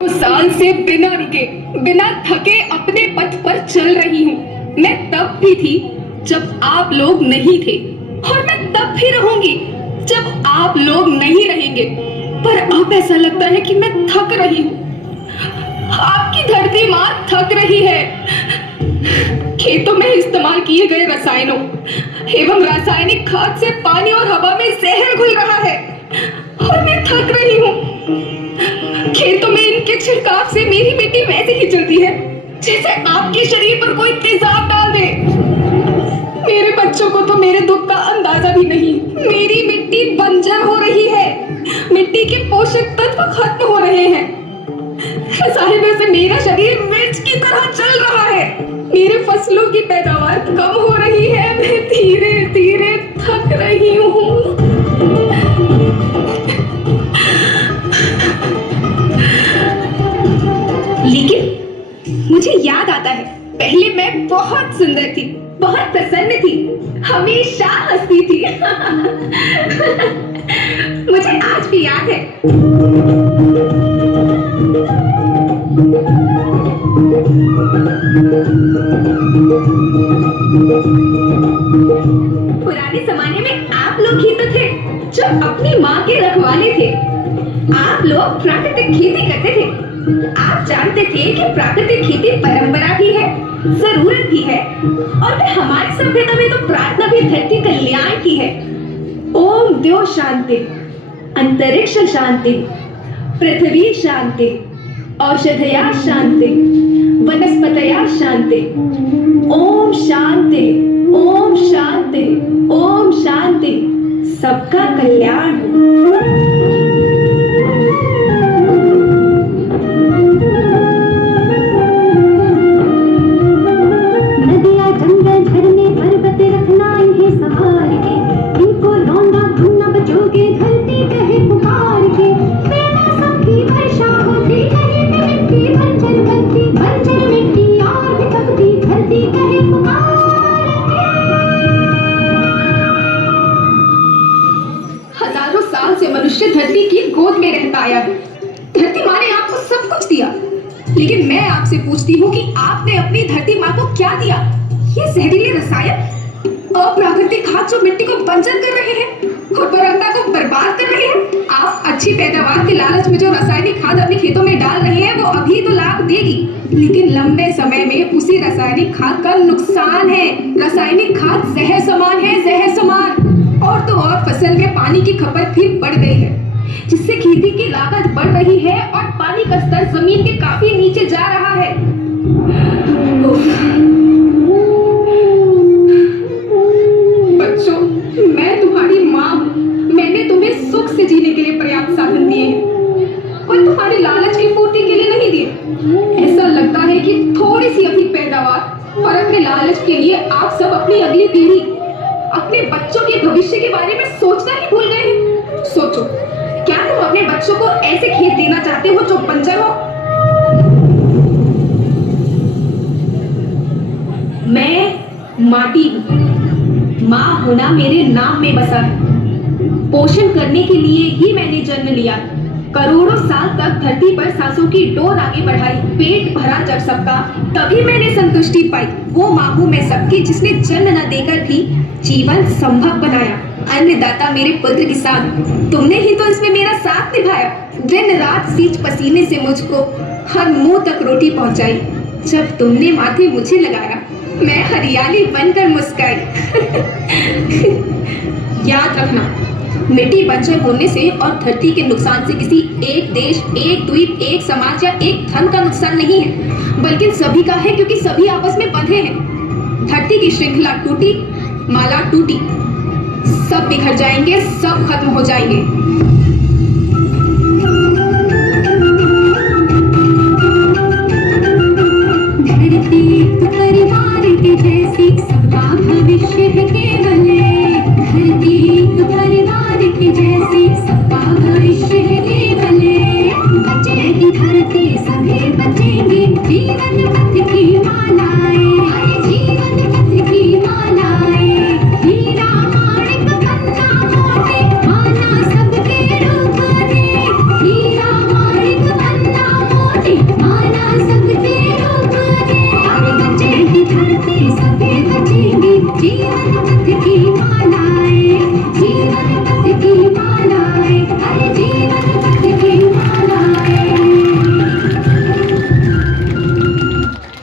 साल से बिना रुके बिना थके अपने पथ पर चल रही हूँ। मैं तब भी थी जब आप लोग नहीं थे और मैं तब भी रहूंगी जब आप लोग नहीं रहेंगे। पर अब ऐसा लगता है कि मैं थक रही हूँ। आपकी धरती माँ थक रही है। खेतों में इस्तेमाल किए गए रसायनों एवं रासायनिक खाद से पानी और हवा में जहर घुल रहा है और मैं थक रही हूँ। खेतों में इनके छिड़काव से मेरी मिट्टी वैसे ही चलती है जैसे आपके शरीर पर कोई तेजाब डाल दे। मेरे बच्चों को तो मेरे दुख का अंदाजा भी नहीं। मेरी मिट्टी बंजर हो रही है। मिट्टी के पोषक तत्व खत्म हो रहे हैं। रसायनों से मेरा शरीर मिर्च की तरह चल रहा है। मेरे फसलों की पैदावार कम हो रही है। मैं धीरे धीरे थक रही हूँ। लेकिन मुझे याद आता है, पहले मैं बहुत सुंदर थी, बहुत प्रसन्न थी, हमेशा हंसती थी। मुझे आज भी याद है। पुराने जमाने में आप लोग ही तो थे जो अपनी माँ के रखवाले थे। आप लोग प्राकृतिक खेती करते थे। आप जानते थे कि प्राकृतिक खेती परंपरा भी है, जरूरत भी है, और फिर हमारी सभ्यता में तो प्रार्थना भी धरती कल्याण की है। ओम द्यो शांति, अंतरिक्ष शांति, पृथ्वी शांति, औषधया शांति, वनस्पतया शांति। ओम शांति, ओम शांति, ओम शांति। सबका कल्याण हो। हजारों साल से मनुष्य धरती की गोद में रहता आया है। धरती माँ ने आपको सब कुछ दिया, लेकिन मैं आपसे पूछती हूँ कि आपने अपनी धरती माँ को क्या दिया? ये जहरीले रसायन, अप्राकृतिक खाद जो मिट्टी को बंजर कर रहे हैं, उर्वरकता को बर्बाद कर रहे हैं। आप अच्छी पैदावार के लालच में जो रासायनिक खाद अपने खेतों में डाल रहे हैं वो अभी तो लाभ देगी, लेकिन लंबे समय में उसी रासायनिक खाद का नुकसान है। रासायनिक खाद जहर समान है, जहर समान। और तो और फसल में पानी की खपत भी बढ़ गई है, जिससे खेती की लागत बढ़ रही है और पानी का स्तर जमीन के काफी नीचे जा रहा है। बच्चों, मैं तुम्हारी माँ हूँ। मैंने तुम्हें सुख से जीने के लिए पर्याप्त साधन दिए हैं और तुम्हारे लालच की पूर्ति के लिए नहीं दिए। ऐसा लगता है कि थोड़ी सी अधिक पैदावार और अपने लालच के लिए आप सब अपनी अगली पीढ़ी, अपने बच्चों के भविष्य के बारे में सोचना ही भूल गए हैं। सोचो, क्या तुम अपने बच्चों को ऐसे खेत देना चाहते हो जो बंजर हो? मैं माटी हूँ। माँ होना मेरे नाम में बसा है। पोषण करने के लिए ही मैंने जन्म लिया। करोड़ों साल तक धरती पर सांसों की डोर आगे बढ़ाई, पेट भरा जब सबका, तभी मैंने संतुष्टि पाई। वो माँ हूँ मैं सबकी, जिसने जन्म न देकर भी जीवन संभव बनाया। अन्नदाता मेरे पुत्र किसान, तुमने ही तो इसमें मेरा साथ निभाया। दिन रात सींच पसीने से मुझको हर मुंह तक रोटी पहुंचाई। जब तुमने माथे मुझे लगाया, मैं हरियाली बनकर मुस्काई। याद रखना, मिट्टी बंजर होने से और धरती के नुकसान से किसी एक देश, एक द्वीप, एक समाज या एक धन का नुकसान नहीं है, बल्कि सभी का है, क्योंकि सभी आपस में बंधे हैं। धरती की श्रृंखला टूटी, माला टूटी, सब बिखर जाएंगे, सब खत्म हो जाएंगे। धरती परिवार के जैसी सबका भविष्य है केवल। धरती परिवार के जैसी सबका भविष्य है केवल। बचेगी धरती, सभी बचेंगे। जीवन पथ की मालाएं, जीवन पथ की मालाएं। हीरा माणिक बनना मोती, माना सबके रूप में। हीरा माणिक बनना मोती। जीवन